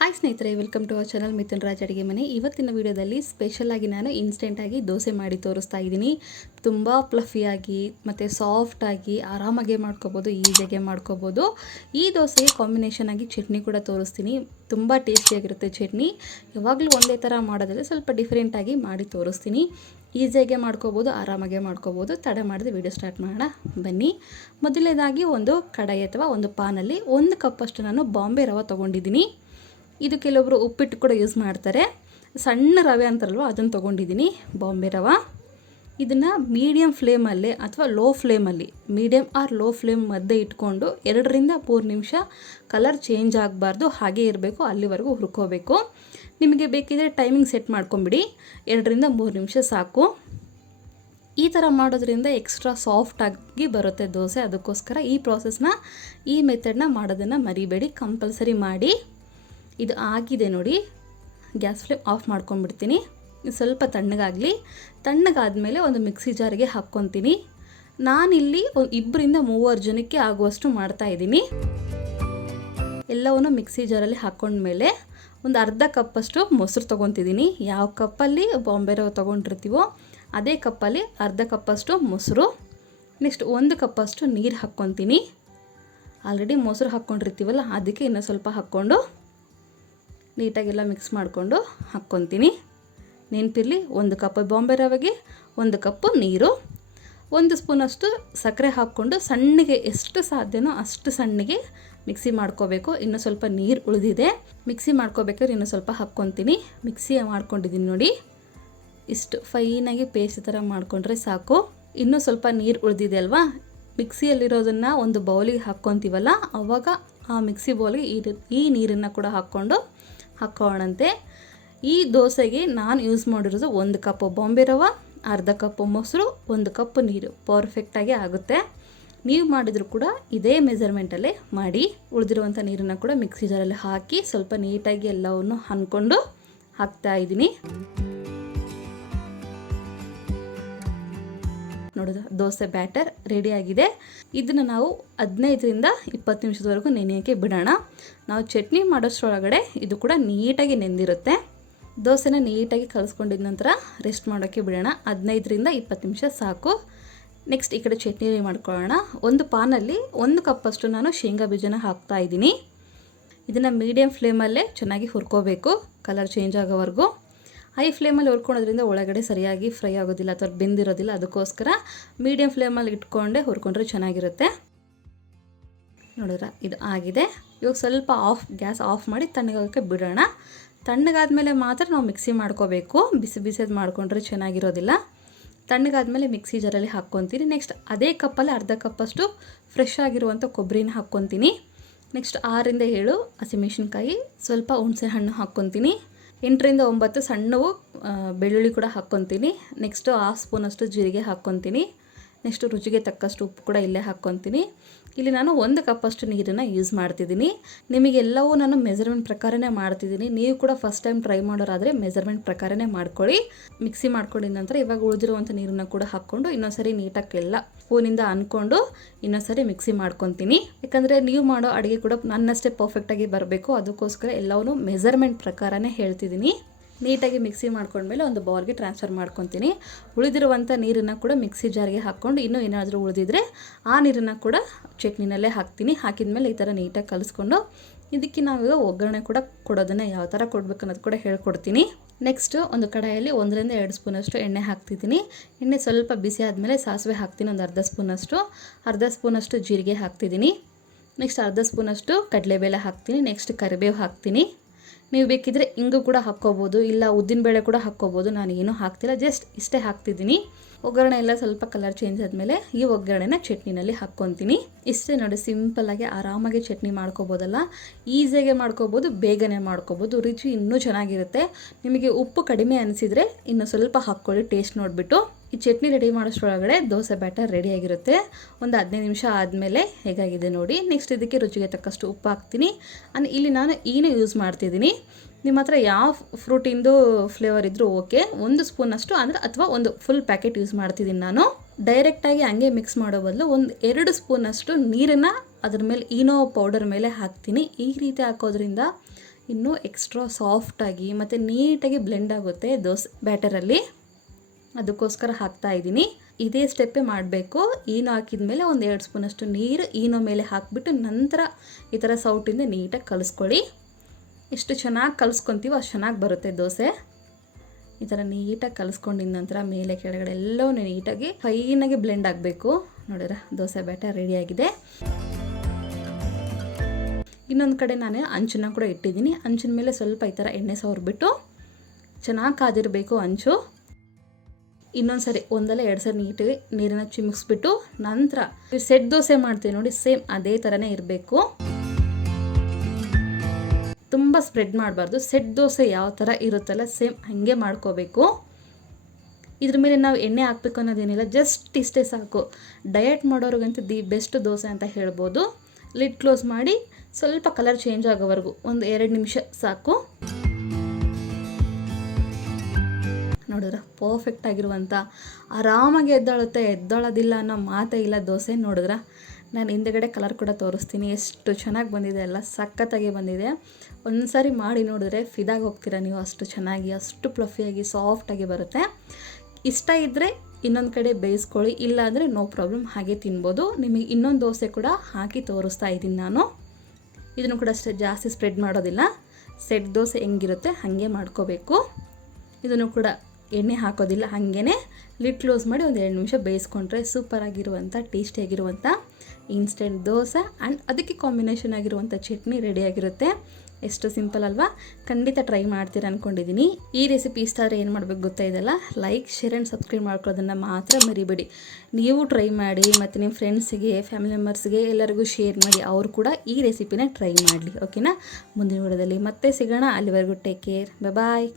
Hi ಸ್ನೇಹಿತರೆ, welcome to our channel Mithun Raj ಅಡುಗೆ ಮನೆ. ಇವತ್ತಿನ ವಿಡಿಯೋದಲ್ಲಿ ಸ್ಪೆಷಲಾಗಿ ನಾನು ಇನ್ಸ್ಟೆಂಟಾಗಿ ದೋಸೆ ಮಾಡಿ ತೋರಿಸ್ತಾ ಇದ್ದೀನಿ. ತುಂಬ ಫ್ಲಫಿಯಾಗಿ ಮತ್ತು ಸಾಫ್ಟಾಗಿ ಆರಾಮಾಗೆ ಮಾಡ್ಕೋಬೋದು, ಈಸಿಯಾಗೆ ಮಾಡ್ಕೋಬೋದು. ಈ ದೋಸೆಗೆ ಕಾಂಬಿನೇಷನ್ ಆಗಿ ಚಟ್ನಿ ಕೂಡ ತೋರಿಸ್ತೀನಿ. ತುಂಬ ಟೇಸ್ಟಿಯಾಗಿರುತ್ತೆ ಚಟ್ನಿ. ಯಾವಾಗಲೂ ಒಂದೇ ಥರ ಮಾಡೋದ್ರೆ ಸ್ವಲ್ಪ ಡಿಫ್ರೆಂಟಾಗಿ ಮಾಡಿ ತೋರಿಸ್ತೀನಿ. ಈಸಿಯಾಗೆ ಮಾಡ್ಕೋಬೋದು, ಆರಾಮಾಗೆ ಮಾಡ್ಕೋಬೋದು. ತಡ ಮಾಡಿದ್ರೆ ವಿಡಿಯೋ ಸ್ಟಾರ್ಟ್ ಮಾಡೋಣ ಬನ್ನಿ. ಮೊದಲನೇದಾಗಿ ಒಂದು ಕಡಾಯಿ ಅಥವಾ ಒಂದು ಪಾನಲ್ಲಿ 1 ಕಪ್ಪಷ್ಟು ನಾನು ಬಾಂಬೆ ರವೆ ತೊಗೊಂಡಿದ್ದೀನಿ. ಇದು ಕೆಲವೊಬ್ಬರು ಉಪ್ಪಿಟ್ಟು ಕೂಡ ಯೂಸ್ ಮಾಡ್ತಾರೆ. ಸಣ್ಣ ರವೆ ಅಂತಾರಲ್ವ, ಅದನ್ನು ತೊಗೊಂಡಿದ್ದೀನಿ, ಬಾಂಬೆ ರವೆ. ಇದನ್ನು ಮೀಡಿಯಮ್ ಫ್ಲೇಮಲ್ಲಿ ಅಥವಾ ಲೋ ಫ್ಲೇಮಲ್ಲಿ, ಮೀಡಿಯಮ್ ಆರ್ ಲೋ ಫ್ಲೇಮ್ ಮಧ್ಯೆ ಇಟ್ಕೊಂಡು 2ರಿಂದ 3 ನಿಮಿಷ ಕಲರ್ ಚೇಂಜ್ ಆಗಬಾರ್ದು, ಹಾಗೇ ಇರಬೇಕು, ಅಲ್ಲಿವರೆಗೂ ಹುರ್ಕೋಬೇಕು. ನಿಮಗೆ ಬೇಕಿದ್ರೆ ಟೈಮಿಂಗ್ ಸೆಟ್ ಮಾಡ್ಕೊಂಬಿಡಿ, 2ರಿಂದ 3 ನಿಮಿಷ ಸಾಕು. ಈ ಥರ ಮಾಡೋದ್ರಿಂದ ಎಕ್ಸ್ಟ್ರಾ ಸಾಫ್ಟಾಗಿ ಬರುತ್ತೆ ದೋಸೆ. ಅದಕ್ಕೋಸ್ಕರ ಈ ಪ್ರಾಸೆಸ್ನ, ಈ ಮೆಥಡ್ನ ಮಾಡೋದನ್ನು ಮರಿಬೇಡಿ, ಕಂಪಲ್ಸರಿ ಮಾಡಿ. ಇದು ಆಗಿದೆ ನೋಡಿ, ಗ್ಯಾಸ್ ಫ್ಲೇಮ್ ಆಫ್ ಮಾಡ್ಕೊಂಡ್ಬಿಡ್ತೀನಿ. ಸ್ವಲ್ಪ ತಣ್ಣಗಾಗಲಿ. ತಣ್ಣಗಾದಮೇಲೆ ಒಂದು ಮಿಕ್ಸಿ ಜಾರಿಗೆ ಹಾಕ್ಕೊತೀನಿ. ನಾನಿಲ್ಲಿ 2ರಿಂದ 3 ಜನಕ್ಕೆ ಆಗುವಷ್ಟು ಮಾಡ್ತಾಯಿದ್ದೀನಿ. ಎಲ್ಲವನ್ನು ಮಿಕ್ಸಿ ಜಾರಲ್ಲಿ ಹಾಕ್ಕೊಂಡ್ಮೇಲೆ ಒಂದು ಅರ್ಧ ಕಪ್ಪಷ್ಟು ಮೊಸರು ತೊಗೊತಿದ್ದೀನಿ. ಯಾವ ಕಪ್ಪಲ್ಲಿ ಬಾಂಬೆ ರವೆ ತೊಗೊಂಡಿರ್ತೀವೋ ಅದೇ ಕಪ್ಪಲ್ಲಿ ಅರ್ಧ ಕಪ್ಪಷ್ಟು ಮೊಸರು. ನೆಕ್ಸ್ಟ್ 1 ಕಪ್ಪಷ್ಟು ನೀರು ಹಾಕ್ಕೊತೀನಿ. ಆಲ್ರೆಡಿ ಮೊಸರು ಹಾಕ್ಕೊಂಡಿರ್ತೀವಲ್ಲ, ಅದಕ್ಕೆ ಇನ್ನೂ ಸ್ವಲ್ಪ ಹಾಕ್ಕೊಂಡು ನೀಟಾಗೆಲ್ಲ ಮಿಕ್ಸ್ ಮಾಡಿಕೊಂಡು ಹಾಕ್ಕೊತೀನಿ. ನೆನಪಿರಲಿ, 1 ಕಪ್ ಬಾಂಬೆ ರವೆಗೆ 1 ಕಪ್ಪು ನೀರು. 1 ಸ್ಪೂನಷ್ಟು ಸಕ್ಕರೆ ಹಾಕ್ಕೊಂಡು ಸಣ್ಣಗೆ, ಎಷ್ಟು ಸಾಧ್ಯನೋ ಅಷ್ಟು ಸಣ್ಣಗೆ ಮಿಕ್ಸಿ ಮಾಡ್ಕೋಬೇಕು. ಇನ್ನೂ ಸ್ವಲ್ಪ ನೀರು ಉಳಿದಿದೆ, ಮಿಕ್ಸಿ ಮಾಡ್ಕೋಬೇಕಾದ್ರೆ ಇನ್ನೂ ಸ್ವಲ್ಪ ಹಾಕ್ಕೊತೀನಿ. ಮಿಕ್ಸಿ ಮಾಡ್ಕೊಂಡಿದ್ದೀನಿ ನೋಡಿ, ಇಷ್ಟು ಫೈನಾಗಿ ಪೇಸ್ಟ್ ಥರ ಮಾಡಿಕೊಂಡ್ರೆ ಸಾಕು. ಇನ್ನೂ ಸ್ವಲ್ಪ ನೀರು ಉಳಿದಿದೆ ಅಲ್ವಾ, ಮಿಕ್ಸಿಯಲ್ಲಿರೋದನ್ನು ಒಂದು ಬೌಲಿಗೆ ಹಾಕ್ಕೊತೀವಲ್ಲ, ಆವಾಗ ಆ ಮಿಕ್ಸಿ ಬೌಲಿಗೆ ಈ ನೀರನ್ನು ಕೂಡ ಹಾಕ್ಕೊಳ್ಳೋಣಂತೆ. ಈ ದೋಸೆಗೆ ನಾನು ಯೂಸ್ ಮಾಡಿರೋದು 1 ಕಪ್ ಬಾಂಬೆ ರವೆ, ಅರ್ಧ ಕಪ್ ಮೊಸರು, 1 ಕಪ್ ನೀರು. ಪರ್ಫೆಕ್ಟಾಗಿ ಆಗುತ್ತೆ. ನೀವು ಮಾಡಿದರೂ ಕೂಡ ಇದೇ ಮೆಜರ್ಮೆಂಟಲ್ಲೇ ಮಾಡಿ. ಉಳಿದಿರುವಂಥ ನೀರನ್ನು ಕೂಡ ಮಿಕ್ಸಿ ಜಾರಲ್ಲಿ ಹಾಕಿ ಸ್ವಲ್ಪ ನೀಟಾಗಿ ಎಲ್ಲವನ್ನು ಹನ್ಕೊಂಡು ಹಾಕ್ತಾಯಿದ್ದೀನಿ. ನೋಡಿದ್ರೆ ದೋಸೆ ಬ್ಯಾಟರ್ ರೆಡಿಯಾಗಿದೆ. ಇದನ್ನು ನಾವು 15ರಿಂದ 20 ನಿಮಿಷದವರೆಗೂ ನೆನೆಯೋಕ್ಕೆ ಬಿಡೋಣ. ನಾವು ಚಟ್ನಿ ಮಾಡೋಷ್ಟರೊಳಗಡೆ ಇದು ಕೂಡ ನೀಟಾಗಿ ನೆಂದಿರುತ್ತೆ. ದೋಸೆನ ನೀಟಾಗಿ ಕಲಿಸ್ಕೊಂಡಿದ ನಂತರ ರೆಸ್ಟ್ ಮಾಡೋಕ್ಕೆ ಬಿಡೋಣ. 15ರಿಂದ 20 ನಿಮಿಷ ಸಾಕು. ನೆಕ್ಸ್ಟ್ ಈ ಕಡೆ ಚಟ್ನಿ ರೆಡಿ ಮಾಡ್ಕೊಳ್ಳೋಣ. ಒಂದು ಪಾನಲ್ಲಿ 1 ಕಪ್ಪಷ್ಟು ನಾನು ಶೇಂಗಾ ಬೀಜನ ಹಾಕ್ತಾಯಿದ್ದೀನಿ. ಇದನ್ನು ಮೀಡಿಯಮ್ ಫ್ಲೇಮಲ್ಲೇ ಚೆನ್ನಾಗಿ ಹುರ್ಕೋಬೇಕು, ಕಲರ್ ಚೇಂಜ್ ಆಗೋವರೆಗೂ. ಹೈ ಫ್ಲೇಮಲ್ಲಿ ಹುರ್ಕೊಳೋದ್ರಿಂದ ಒಳಗಡೆ ಸರಿಯಾಗಿ ಫ್ರೈ ಆಗೋದಿಲ್ಲ ಅಥವಾ ಬೆಂದಿರೋದಿಲ್ಲ. ಅದಕ್ಕೋಸ್ಕರ ಮೀಡಿಯಮ್ ಫ್ಲೇಮಲ್ಲಿ ಇಟ್ಕೊಂಡೆ ಹುರ್ಕೊಂಡ್ರೆ ಚೆನ್ನಾಗಿರುತ್ತೆ. ನೋಡಿದ್ರೆ ಇದು ಆಗಿದೆ. ಇವಾಗ ಸ್ವಲ್ಪ ಗ್ಯಾಸ್ ಆಫ್ ಮಾಡಿ ತಣ್ಣಗಾಗೋಕ್ಕೆ ಬಿಡೋಣ. ತಣ್ಣಗಾದ್ಮೇಲೆ ಮಾತ್ರ ನಾವು ಮಿಕ್ಸಿ ಮಾಡ್ಕೋಬೇಕು, ಬಿಸಿದು ಮಾಡ್ಕೊಂಡ್ರೆ ಚೆನ್ನಾಗಿರೋದಿಲ್ಲ. ತಣ್ಣಗಾದ್ಮೇಲೆ ಮಿಕ್ಸಿ ಜಾರಲ್ಲಿ ಹಾಕ್ಕೊತೀನಿ. ನೆಕ್ಸ್ಟ್ ಅದೇ ಕಪ್ಪಲ್ಲಿ ಅರ್ಧ ಕಪ್ಪಷ್ಟು ಫ್ರೆಶ್ ಆಗಿರುವಂಥ ಕೊಬ್ಬರಿನ ಹಾಕ್ಕೊತೀನಿ. ನೆಕ್ಸ್ಟ್ 6ರಿಂದ 7 ಹಸಿಮೆಣಸಿನ್ಕಾಯಿ, ಸ್ವಲ್ಪ ಹುಣಸೆ ಹಣ್ಣು ಹಾಕ್ಕೊತೀನಿ. 8ರಿಂದ 9 ಸಣ್ಣವು ಬೆಳ್ಳುಳ್ಳಿ ಕೂಡ ಹಾಕ್ಕೊತೀನಿ. ನೆಕ್ಸ್ಟು 1/2 ಸ್ಪೂನಷ್ಟು ಜೀರಿಗೆ ಹಾಕ್ಕೊತೀನಿ. ನೆಕ್ಸ್ಟು ರುಚಿಗೆ ತಕ್ಕಷ್ಟು ಉಪ್ಪು ಕೂಡ ಇಲ್ಲೇ ಹಾಕ್ಕೊತೀನಿ. ಇಲ್ಲಿ ನಾನು 1 ಕಪ್ಪಷ್ಟು ನೀರನ್ನು ಯೂಸ್ ಮಾಡ್ತಿದ್ದೀನಿ. ನಿಮಗೆಲ್ಲವೂ ನಾನು ಮೆಜರ್ಮೆಂಟ್ ಪ್ರಕಾರನೇ ಮಾಡ್ತಿದ್ದೀನಿ. ನೀವು ಕೂಡ ಫಸ್ಟ್ ಟೈಮ್ ಟ್ರೈ ಮಾಡೋರಾದರೆ ಮೆಜರ್ಮೆಂಟ್ ಪ್ರಕಾರನೇ ಮಾಡ್ಕೊಳ್ಳಿ. ಮಿಕ್ಸಿ ಮಾಡ್ಕೊಂಡಿದ ನಂತರ ಇವಾಗ ಉಳಿದಿರುವಂಥ ನೀರನ್ನು ಕೂಡ ಹಾಕ್ಕೊಂಡು ಇನ್ನೊಂದ್ಸರಿ ನೀಟಾಗಿ ಎಲ್ಲ ಸ್ಪೂನಿಂದ ಅಂದ್ಕೊಂಡು ಇನ್ನೊಂದ್ಸರಿ ಮಿಕ್ಸಿ ಮಾಡ್ಕೊತೀನಿ. ಯಾಕಂದರೆ ನೀವು ಮಾಡೋ ಅಡುಗೆ ಕೂಡ ನನ್ನಷ್ಟೇ ಪರ್ಫೆಕ್ಟಾಗಿ ಬರಬೇಕು. ಅದಕ್ಕೋಸ್ಕರ ಎಲ್ಲವೂ ಮೆಜರ್ಮೆಂಟ್ ಪ್ರಕಾರನೇ ಹೇಳ್ತಿದ್ದೀನಿ. ನೀಟಾಗಿ ಮಿಕ್ಸಿ ಮಾಡ್ಕೊಂಡ್ಮೇಲೆ ಒಂದು ಬೌಲ್ಗೆ ಟ್ರಾನ್ಸ್ಫರ್ ಮಾಡ್ಕೊತೀನಿ. ಉಳಿದಿರುವಂಥ ನೀರನ್ನು ಕೂಡ ಮಿಕ್ಸಿ ಜಾರಿಗೆ ಹಾಕ್ಕೊಂಡು ಇನ್ನೂ ಏನಾದರೂ ಉಳಿದಿದ್ರೆ ಆ ನೀರನ್ನು ಕೂಡ ಚಟ್ನಿನಲ್ಲೇ ಹಾಕ್ತೀನಿ. ಹಾಕಿದ್ಮೇಲೆ ಈ ಥರ ನೀಟಾಗಿ ಕಲಿಸ್ಕೊಂಡು ಇದಕ್ಕೆ ನಾವೀಗ ಒಗ್ಗರಣೆ ಕೂಡ ಕೊಡೋದನ್ನು ಯಾವ ಥರ ಕೊಡಬೇಕು ಅನ್ನೋದು ಕೂಡ ಹೇಳ್ಕೊಡ್ತೀನಿ. ನೆಕ್ಸ್ಟು ಒಂದು ಕಡಾಯಲ್ಲಿ 1ರಿಂದ 2 ಸ್ಪೂನಷ್ಟು ಎಣ್ಣೆ ಹಾಕ್ತಿದ್ದೀನಿ. ಎಣ್ಣೆ ಸ್ವಲ್ಪ ಬಿಸಿ ಆದಮೇಲೆ ಸಾಸಿವೆ ಹಾಕ್ತೀನಿ, ಒಂದು ಅರ್ಧ ಸ್ಪೂನಷ್ಟು ಜೀರಿಗೆ ಹಾಕ್ತಿದ್ದೀನಿ. ನೆಕ್ಸ್ಟ್ ಅರ್ಧ ಸ್ಪೂನಷ್ಟು ಕಡಲೆಬೇಳೆ ಹಾಕ್ತೀನಿ. ನೆಕ್ಸ್ಟ್ ಕರಿಬೇವು ಹಾಕ್ತೀನಿ. ನೀವು ಬೇಕಿದ್ರೆ ಇಂಗು ಕೂಡ ಹಾಕ್ಕೋಬೋದು, ಇಲ್ಲ ಉದ್ದಿನಬೇಳೆ ಕೂಡ ಹಾಕ್ಕೋಬೋದು. ನಾನು ಏನೂ ಹಾಕ್ತಿಲ್ಲ, ಜಸ್ಟ್ ಇಷ್ಟೇ ಹಾಕ್ತಿದ್ದೀನಿ. ಒಗ್ಗರಣೆ ಎಲ್ಲ ಸ್ವಲ್ಪ ಕಲರ್ ಚೇಂಜ್ ಆದಮೇಲೆ ಈ ಒಗ್ಗರಣೆನ ಚಟ್ನಿನಲ್ಲಿ ಹಾಕ್ಕೊತೀನಿ. ಇಷ್ಟೇ ನೋಡಿ, ಸಿಂಪಲ್ಲಾಗಿ ಆರಾಮಾಗಿ ಚಟ್ನಿ ಮಾಡ್ಕೋಬೋದಲ್ಲ. ಈಸಿಯಾಗೆ ಮಾಡ್ಕೋಬೋದು, ಬೇಗನೆ ಮಾಡ್ಕೋಬೋದು, ರುಚಿ ಇನ್ನೂ ಚೆನ್ನಾಗಿರುತ್ತೆ. ನಿಮಗೆ ಉಪ್ಪು ಕಡಿಮೆ ಅನಿಸಿದರೆ ಇನ್ನು ಸ್ವಲ್ಪ ಹಾಕ್ಕೊಳ್ಳಿ, ಟೇಸ್ಟ್ ನೋಡಿಬಿಟ್ಟು. ಈ ಚಟ್ನಿ ರೆಡಿ ಮಾಡೋಷ್ಟರೊಳಗಡೆ ದೋಸೆ ಬ್ಯಾಟರ್ ರೆಡಿಯಾಗಿರುತ್ತೆ. ಒಂದು 15 ನಿಮಿಷ ಆದಮೇಲೆ ಹೇಗಾಗಿದೆ ನೋಡಿ. ನೆಕ್ಸ್ಟ್ ಇದಕ್ಕೆ ರುಚಿಗೆ ತಕ್ಕಷ್ಟು ಉಪ್ಪು ಹಾಕ್ತೀನಿ. ಇಲ್ಲಿ ನಾನು ಈನೇ ಯೂಸ್ ಮಾಡ್ತಿದ್ದೀನಿ. ನಿಮ್ಮ ಹತ್ರ ಯಾವ ಫ್ರೂಟಿಂದು ಫ್ಲೇವರ್ ಇದ್ದರೂ ಓಕೆ. 1 ಸ್ಪೂನಷ್ಟು ಅಂದರೆ ಅಥವಾ ಒಂದು ಫುಲ್ ಪ್ಯಾಕೆಟ್ ಯೂಸ್ ಮಾಡ್ತಿದ್ದೀನಿ ನಾನು. ಡೈರೆಕ್ಟಾಗಿ ಹಂಗೆ ಮಿಕ್ಸ್ ಮಾಡೋ ಬದಲು 2 ಸ್ಪೂನಷ್ಟು ನೀರನ್ನು ಅದ್ರ ಮೇಲೆ ಈನೋ ಪೌಡರ್ ಮೇಲೆ ಹಾಕ್ತೀನಿ. ಈ ರೀತಿ ಹಾಕೋದ್ರಿಂದ ಇನ್ನೂ ಎಕ್ಸ್ಟ್ರಾ ಸಾಫ್ಟಾಗಿ ಮತ್ತು ನೀಟಾಗಿ ಬ್ಲೆಂಡ್ ಆಗುತ್ತೆ ದೋಸೆ ಬ್ಯಾಟರಲ್ಲಿ. ಅದಕ್ಕೋಸ್ಕರ ಹಾಕ್ತಾಯಿದ್ದೀನಿ. ಇದೇ ಸ್ಟೆಪ್ಪೇ ಮಾಡಬೇಕು. ಈನೋ ಹಾಕಿದ ಮೇಲೆ ಒಂದು 2 ಸ್ಪೂನಷ್ಟು ನೀರು ಈನೋ ಮೇಲೆ ಹಾಕಿಬಿಟ್ಟು ನಂತರ ಈ ಥರ ಸೌಟಿಂದ ನೀಟಾಗಿ ಕಲಿಸ್ಕೊಳ್ಳಿ. ಎಷ್ಟು ಚೆನ್ನಾಗಿ ಕಲಿಸ್ಕೊತೀವೋ ಅಷ್ಟು ಚೆನ್ನಾಗಿ ಬರುತ್ತೆ ದೋಸೆ. ಈ ಥರ ನೀಟಾಗಿ ಕಲಿಸ್ಕೊಂಡಿದ ನಂತರ ಮೇಲೆ ಕೆಳಗಡೆ ಎಲ್ಲವೂ ನೀಟಾಗಿ ಫೈನಾಗಿ ಬ್ಲೆಂಡ್ ಆಗಬೇಕು. ನೋಡಿದ್ರೆ ದೋಸೆ ಬ್ಯಾಟರ್ ರೆಡಿಯಾಗಿದೆ. ಇನ್ನೊಂದು ಕಡೆ ನಾನು ಅಂಚನ್ನು ಕೂಡ ಇಟ್ಟಿದ್ದೀನಿ. ಅಂಚಿನ ಮೇಲೆ ಸ್ವಲ್ಪ ಈ ಥರ ಎಣ್ಣೆ ಸವರ್ಬಿಟ್ಟು ಚೆನ್ನಾಗಿ ಕಾದಿರಬೇಕು ಅಂಚು. ಇನ್ನೊಂದು ಸರಿ ಒಂದಲ್ಲ 2 ಸರಿ ನೀಟಾಗಿ ನೀರನ್ನು ಚಿಮುಕ್ಸ್ಬಿಟ್ಟು ನಂತರ ಸೆಟ್ ದೋಸೆ ಮಾಡ್ತೀವಿ ನೋಡಿ, ಸೇಮ್ ಅದೇ ಥರನೇ ಇರಬೇಕು. ತುಂಬ ಸ್ಪ್ರೆಡ್ ಮಾಡಬಾರ್ದು. ಸೆಟ್ ದೋಸೆ ಯಾವ ಥರ ಇರುತ್ತಲ್ಲ ಸೇಮ್ ಹಾಗೆ ಮಾಡ್ಕೋಬೇಕು. ಇದ್ರ ಮೇಲೆ ನಾವು ಎಣ್ಣೆ ಹಾಕಬೇಕು ಅನ್ನೋದೇನಿಲ್ಲ, ಜಸ್ಟ್ ಇಷ್ಟೇ ಸಾಕು. ಡಯಟ್ ಮಾಡೋರಿಗಂತೂ ದಿ ಬೆಸ್ಟ್ ದೋಸೆ ಅಂತ ಹೇಳ್ಬೋದು. ಲಿಡ್ ಕ್ಲೋಸ್ ಮಾಡಿ ಸ್ವಲ್ಪ ಕಲರ್ ಚೇಂಜ್ ಆಗೋವರೆಗೂ ಒಂದು 2 ನಿಮಿಷ ಸಾಕು. ನೋಡಿದ್ರೆ ಪರ್ಫೆಕ್ಟ್ ಆಗಿರುವಂಥ ಆರಾಮಾಗಿ ಎದ್ದೊಳೋದಿಲ್ಲ ಅನ್ನೋ ಮಾತೇ ಇಲ್ಲ ದೋಸೆ. ನೋಡಿದ್ರೆ ನಾನು ಹಿಂದೆಗಡೆ ಕಲರ್ ಕೂಡ ತೋರಿಸ್ತೀನಿ, ಎಷ್ಟು ಚೆನ್ನಾಗಿ ಬಂದಿದೆ ಅಲ್ಲ, ಸಖತ್ತಾಗಿ ಬಂದಿದೆ. ಒಂದು ಸಾರಿ ಮಾಡಿ ನೋಡಿದ್ರೆ ಫಿದಾಗಿ ಹೋಗ್ತೀರಾ ನೀವು. ಅಷ್ಟು ಚೆನ್ನಾಗಿ, ಅಷ್ಟು ಫ್ಲಫಿಯಾಗಿ ಸಾಫ್ಟಾಗಿ ಬರುತ್ತೆ. ಇಷ್ಟ ಇದ್ದರೆ ಇನ್ನೊಂದು ಕಡೆ ಬೇಯಿಸ್ಕೊಳ್ಳಿ, ಇಲ್ಲ ಅಂದರೆ ನೋ ಪ್ರಾಬ್ಲಮ್, ಹಾಗೆ ತಿನ್ಬೋದು. ನಿಮಗೆ ಇನ್ನೊಂದು ದೋಸೆ ಕೂಡ ಹಾಕಿ ತೋರಿಸ್ತಾ ಇದ್ದೀನಿ ನಾನು. ಇದನ್ನು ಕೂಡ ಅಷ್ಟೇ ಜಾಸ್ತಿ ಸ್ಪ್ರೆಡ್ ಮಾಡೋದಿಲ್ಲ. ಸೆಟ್ ದೋಸೆ ಹೆಂಗಿರುತ್ತೆ ಹಾಗೆ ಮಾಡ್ಕೋಬೇಕು. ಇದನ್ನು ಕೂಡ ಎಣ್ಣೆ ಹಾಕೋದಿಲ್ಲ, ಹಾಗೇ ಲಿಡ್ ಕ್ಲೋಸ್ ಮಾಡಿ ಒಂದು 2 ನಿಮಿಷ ಬೇಯಿಸ್ಕೊಂಡ್ರೆ ಸೂಪರಾಗಿರುವಂಥ ಟೇಸ್ಟಿಯಾಗಿರುವಂಥ ಇನ್ಸ್ಟೆಂಟ್ ದೋಸೆ ಆ್ಯಂಡ್ ಅದಕ್ಕೆ ಕಾಂಬಿನೇಷನ್ ಆಗಿರುವಂಥ ಚಟ್ನಿ ರೆಡಿಯಾಗಿರುತ್ತೆ. ಎಷ್ಟು ಸಿಂಪಲ್ ಅಲ್ವಾ? ಖಂಡಿತ ಟ್ರೈ ಮಾಡ್ತೀರ ಅಂದ್ಕೊಂಡಿದ್ದೀನಿ. ಈ ರೆಸಿಪಿ ಇಷ್ಟ ಆದರೆ ಏನು ಮಾಡಬೇಕು ಗೊತ್ತಾಯಿದಲ್ಲ, ಲೈಕ್, ಶೇರ್ ಆ್ಯಂಡ್ ಸಬ್ಸ್ಕ್ರೈಬ್ ಮಾಡ್ಕೊಳ್ಳೋದನ್ನು ಮಾತ್ರ ಮರಿಬೇಡಿ. ನೀವು ಟ್ರೈ ಮಾಡಿ ಮತ್ತು ನಿಮ್ಮ ಫ್ರೆಂಡ್ಸಿಗೆ, ಫ್ಯಾಮಿಲಿ ಮೆಂಬರ್ಸ್ಗೆ ಎಲ್ಲರಿಗೂ ಶೇರ್ ಮಾಡಿ, ಅವರು ಕೂಡ ಈ ರೆಸಿಪಿನ ಟ್ರೈ ಮಾಡಲಿ. ಓಕೆನಾ? ಮುಂದಿನ ವಿಡಿಯೋದಲ್ಲಿ ಮತ್ತೆ ಸಿಗೋಣ. ಅಲ್ಲಿವರೆಗೂ ಟೇಕ್ ಕೇರ್, ಬಾಯ್.